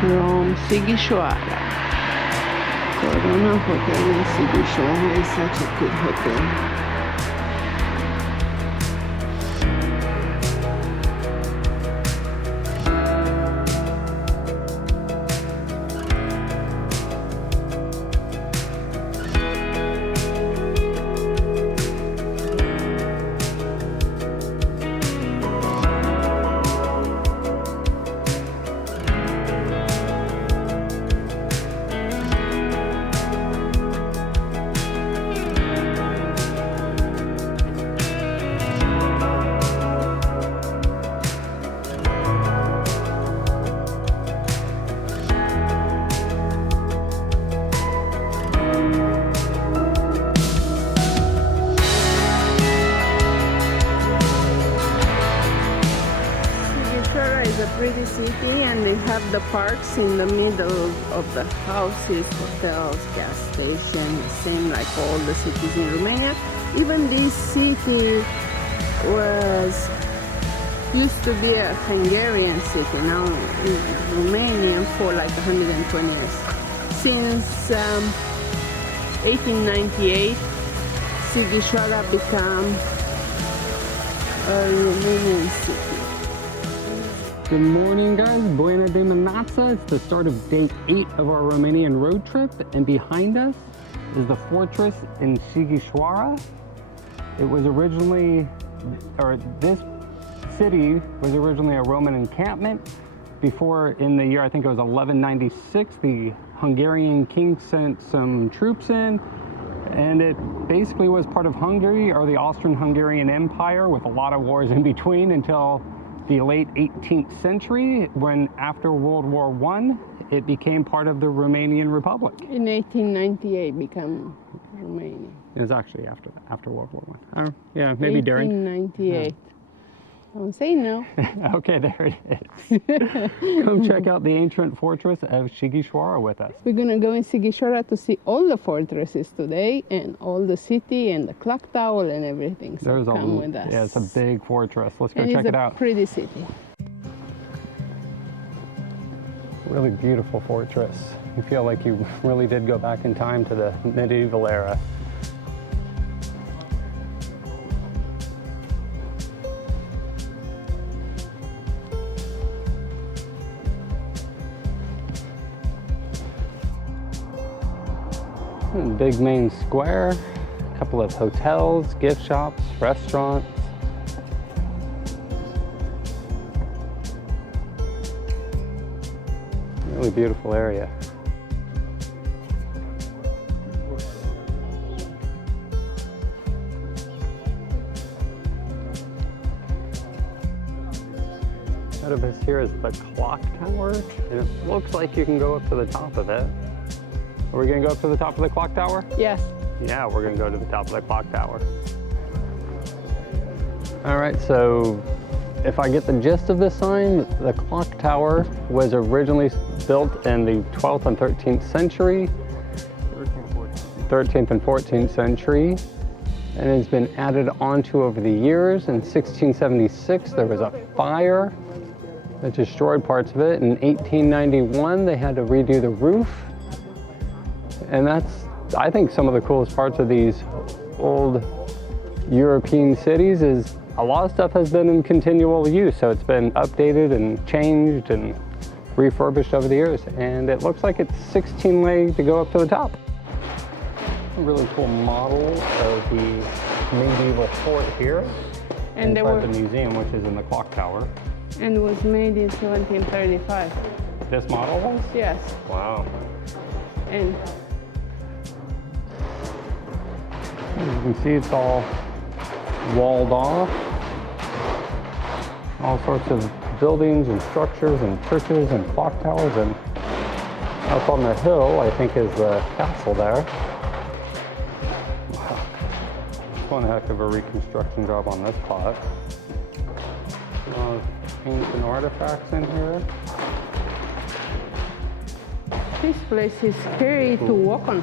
from Sighisoara. Corona Hotel in Sighisoara is such a good hotel. A pretty city, and they have the parks in the middle of the houses, hotels, gas stations, same like all the cities in Romania. Even this city used to be a Hungarian city, now is Romanian for like 120 years. Since 1898, Sighisoara became a Romanian city. Good morning, guys. Buena dimineața. It's the start of day 8 of our Romanian road trip, and behind us is the fortress in Sighisoara. It was originally, this city was originally a Roman encampment. Before, in the year, I think it was 1196, the Hungarian king sent some troops in, and it basically was part of Hungary, or the Austrian-Hungarian Empire, with a lot of wars in between until the late 18th century, when after World War I, it became part of the Romanian Republic. In 1898 became Romania. It was actually after World War I. Yeah, maybe during. 1898. Don't say no. Okay, there it is. Come check out the ancient fortress of Sighisoara with us. We're gonna go in Sighisoara to see all the fortresses today, and all the city and the clock tower and everything. So come with us. Yeah, it's a big fortress. Let's go and check it out. It's a pretty city. Really beautiful fortress. You feel like you really did go back in time to the medieval era. Big main square, a couple of hotels, gift shops, restaurants. Really beautiful area. Out of us here is the clock tower, and it looks like you can go up to the top of it. Are we gonna go up to the top of the clock tower? Yes. Yeah, we're gonna go to the top of the clock tower. All right, so if I get the gist of this sign, the clock tower was originally built in the 12th and 13th century. 13th and 14th century, and it's been added onto over the years. In 1676, there was a fire that destroyed parts of it. In 1891, they had to redo the roof. And that's, I think, some of the coolest parts of these old European cities is a lot of stuff has been in continual use. So it's been updated and changed and refurbished over the years. And it looks like it's 16 legs to go up to the top. A really cool model of the medieval fort here. And inside the museum, which is in the clock tower. And it was made in 1735. This model was? Yes. Wow. And you can see it's all walled off. All sorts of buildings and structures and churches and clock towers, and up on the hill, I think, is the castle there. Wow. It's one heck of a reconstruction job on this plot. A lot of paint and artifacts in here. This place is scary to walk on.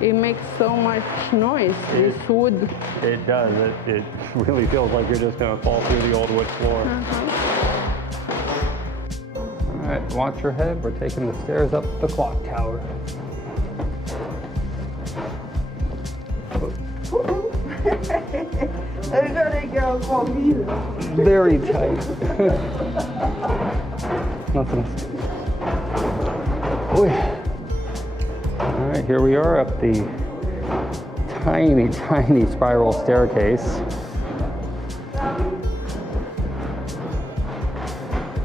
It makes so much noise, this wood. It does. It really feels like you're just going to fall through the old wood floor. All right, watch your head. We're taking the stairs up the clock tower. Very tight. Nothing. All right, here we are up the tiny, tiny spiral staircase.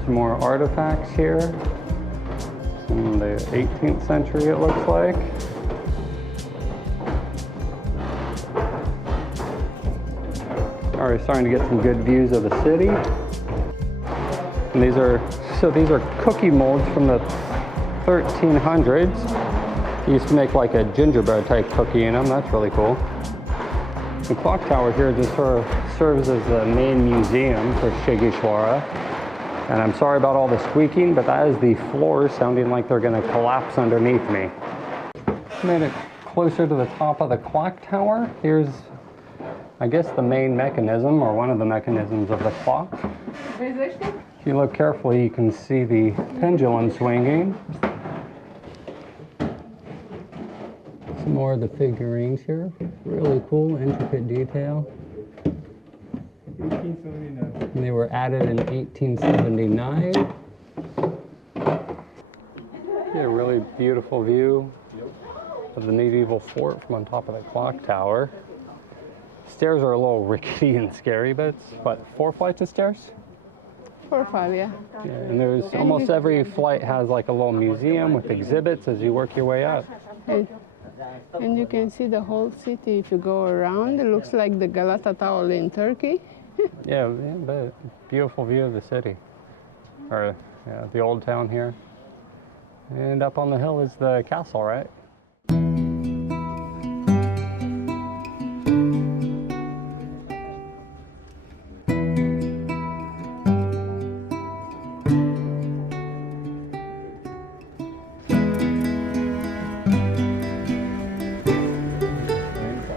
Some more artifacts here from the 18th century, it looks like. Already starting to get some good views of the city. And these are cookie molds from the 1300s. They used to make like a gingerbread type cookie in them. That's really cool. The clock tower here just sort of serves as the main museum for Sighisoara. And I'm sorry about all the squeaking, but that is the floors sounding like they're going to collapse underneath me. Made it closer to the top of the clock tower. Here's, I guess, the main mechanism, or one of the mechanisms of the clock. If you look carefully, you can see the pendulum swinging. Some more of the figurines here. Really cool, intricate detail. And they were added in 1879. Yeah, a really beautiful view of the medieval fort from on top of the clock tower. Stairs are a little rickety and scary, but it's, what, 4 flights of stairs? 4 or 5, yeah. Yeah, and there's almost every flight has like a little museum with exhibits as you work your way up. And you can see the whole city if you go around. It looks like the Galata Tower in Turkey. Yeah, but beautiful view of the city, or yeah, the old town here. And up on the hill is the castle, right?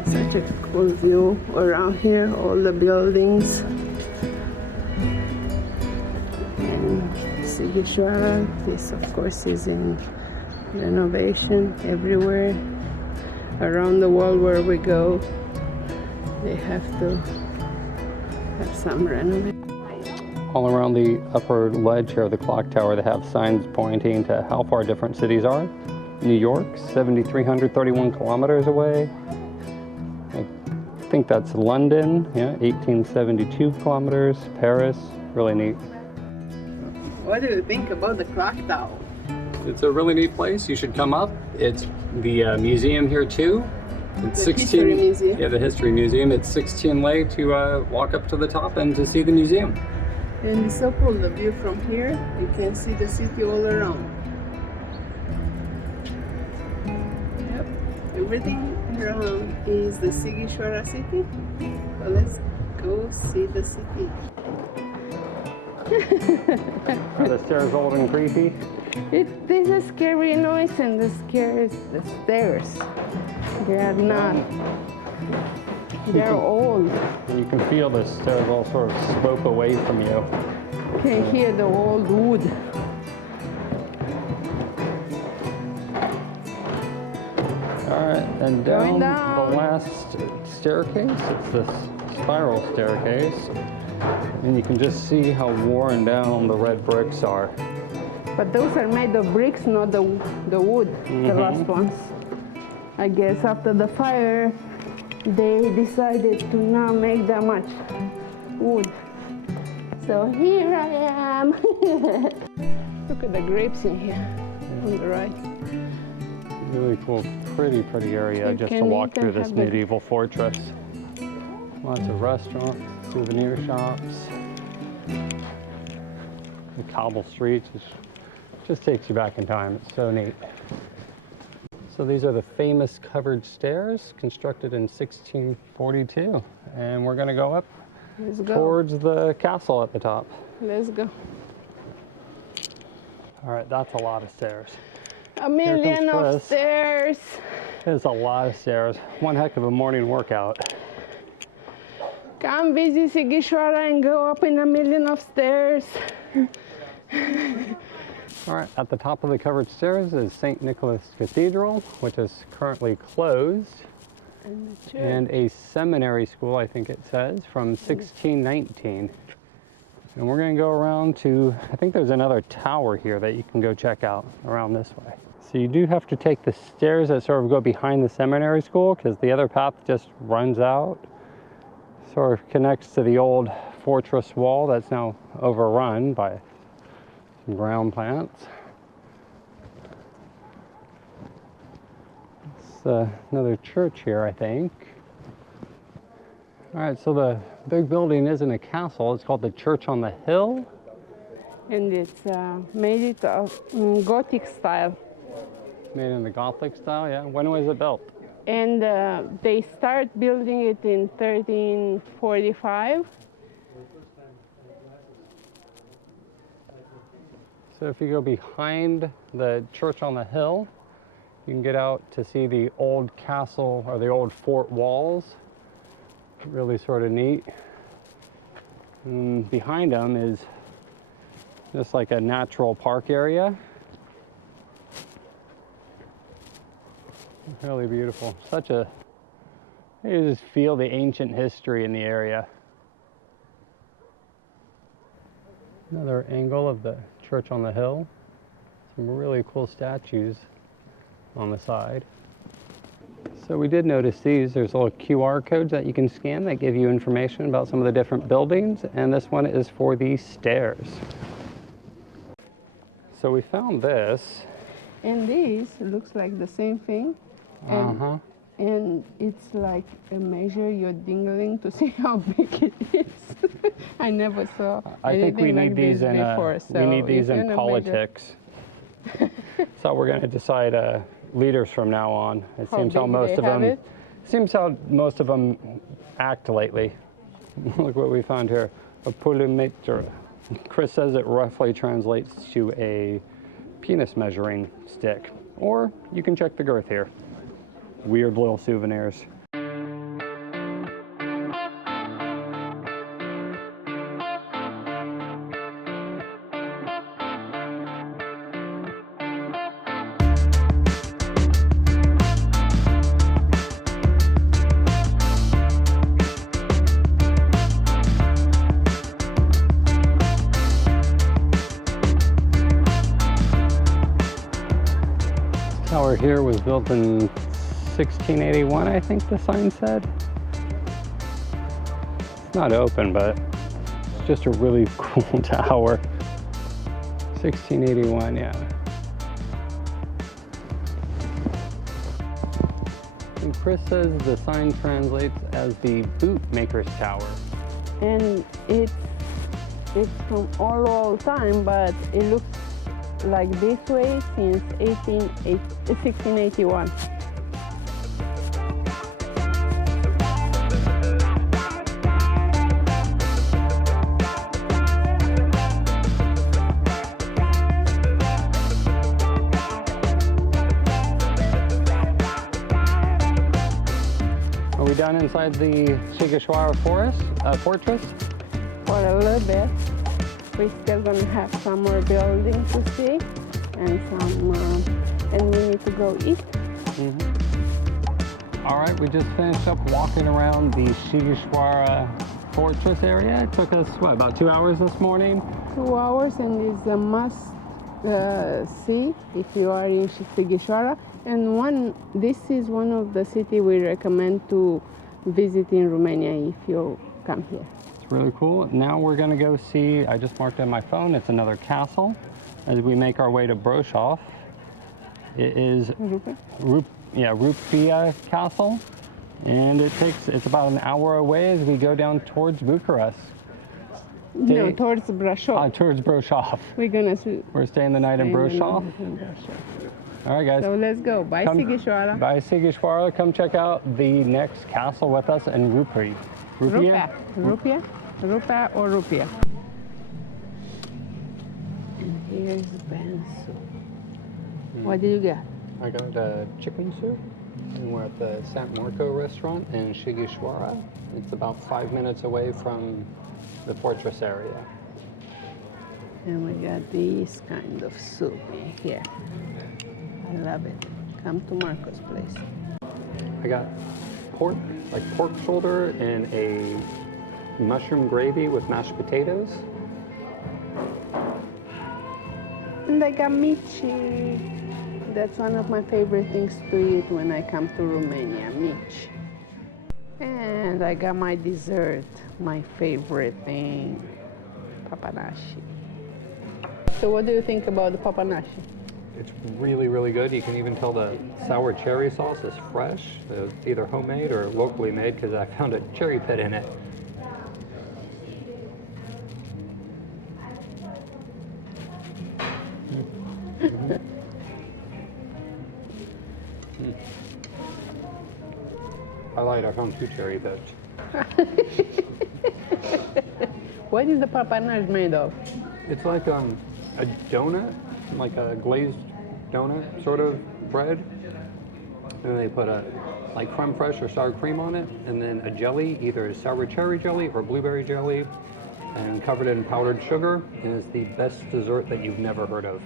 Such a cool view around here, all the buildings. And Sighisoara, this of course is in renovation everywhere. Around the world where we go, they have to have some renovation. All around the upper ledge here of the clock tower, they have signs pointing to how far different cities are. New York, 7,331 kilometers away. I think that's London, yeah, 1872 kilometers. Paris, really neat. What do you think about the clock tower? It's a really neat place. You should come up. It's the museum here too. It's The history museum. Yeah, the history museum. It's 16 lei to walk up to the top and to see the museum. And it's so cool, the view from here. You can see the city all around. Yep, everything around is the Sighisoara city. So let's go see the city. Are the stairs old and creepy? There's a scary noise and the stairs. They are not. They're old. And you can feel the stairs all sort of slope away from you. You can hear the old wood. All right, and down down. the last staircase, it's this spiral staircase. And you can just see how worn down the red bricks are. But those are made of bricks, not the wood, the last ones. I guess after the fire, they decided to not make that much wood. So here I am. Look at the grapes in here on the right. Really cool, pretty area You just to can walk even through this have the- medieval fortress. Lots of restaurants, souvenir shops. The cobble streets, which just takes you back in time. It's so neat. So these are the famous covered stairs constructed in 1642. And we're gonna go up Let's go. towards the castle at the top. Let's go. All right, that's a lot of stairs. A million of Chris. stairs. There's a lot of stairs. One heck of a morning workout. Come visit Sighisoara and go up in a million of stairs. All right, at the top of the covered stairs is St. Nicholas Cathedral, which is currently closed, And the church. and a seminary school, I think it says, from 1619. And we're going to go around to, I think there's another tower here that you can go check out around this way. So you do have to take the stairs that sort of go behind the seminary school, because the other path just runs out, sort of connects to the old fortress wall that's now overrun by some ground plants. It's another church here, I think. All right, so the big building isn't a castle. It's called the Church on the Hill. And it's made it of Gothic style. Made in the Gothic style, yeah. When was it built? And they start building it in 1345. So if you go behind the Church on the Hill, you can get out to see the old castle or the old fort walls. Really sort of neat. And behind them is just like a natural park area. Really beautiful. You just feel the ancient history in the area. Another angle of the Church on the Hill. Some really cool statues on the side. So we did notice these. There's little QR codes that you can scan that give you information about some of the different buildings, and this one is for the stairs. So we found this. And this looks like the same thing. And it's like a measure your dingling to see how big it is. I never saw I think we anything need like these this in before. we need So these if you're in gonna politics. So we're going to decide leaders from now on. It How seems how big most they of have them it? seems how most of them act lately. Look what we found here. A poulimetre. Chris says it roughly translates to a penis measuring stick. Or you can check the girth here. Weird little souvenirs. Tower here was built in 1681, I think the sign said. It's not open, but it's just a really cool tower. 1681, yeah. And Chris says the sign translates as the bootmaker's tower. And it's from all time, but it looks like this way since 1681. Are we done inside the Sighisoara fortress? For a little bit. We're still gonna have some more buildings to see, and and we need to go eat. All right, we just finished up walking around the Sighisoara fortress area. It took us, what, about 2 hours this morning? 2 hours, and it's a must see if you are in Sighisoara. And this is one of the cities we recommend to visit in Romania if you come here. Really cool. Now we're going to go see, I just marked on my phone, it's another castle as we make our way to Brasov. It is Rupia Castle, and it's about an hour away as we go down towards Bucharest. No, towards Brasov. Towards Brasov. We're staying the night in Brasov. All right, guys. So let's go. Bye, Sighisoara. Bye, Sighisoara. Come check out the next castle with us in Rupia. Rupia or Rupia. And here's Bensu. What did you get? I got a chicken soup, and we're at the San Marco restaurant in Sighisoara. It's about 5 minutes away from the fortress area. And we got this kind of soup in here. I love it. Come to Marco's place. I got pork, like pork shoulder in a mushroom gravy with mashed potatoes. And I got mici. That's one of my favorite things to eat when I come to Romania, mici. And I got my dessert, my favorite thing, papanashi. So what do you think about the papanashi? It's really, really good. You can even tell the sour cherry sauce is fresh. It's either homemade or locally made because I found a cherry pit in it. I lied, I found 2 cherry pits. What is the papanash made of? It's like a donut, like a glazed donut sort of bread. And they put a like creme fraiche or sour cream on it, and then a jelly, either sour cherry jelly or blueberry jelly, and covered in powdered sugar. And it's the best dessert that you've never heard of.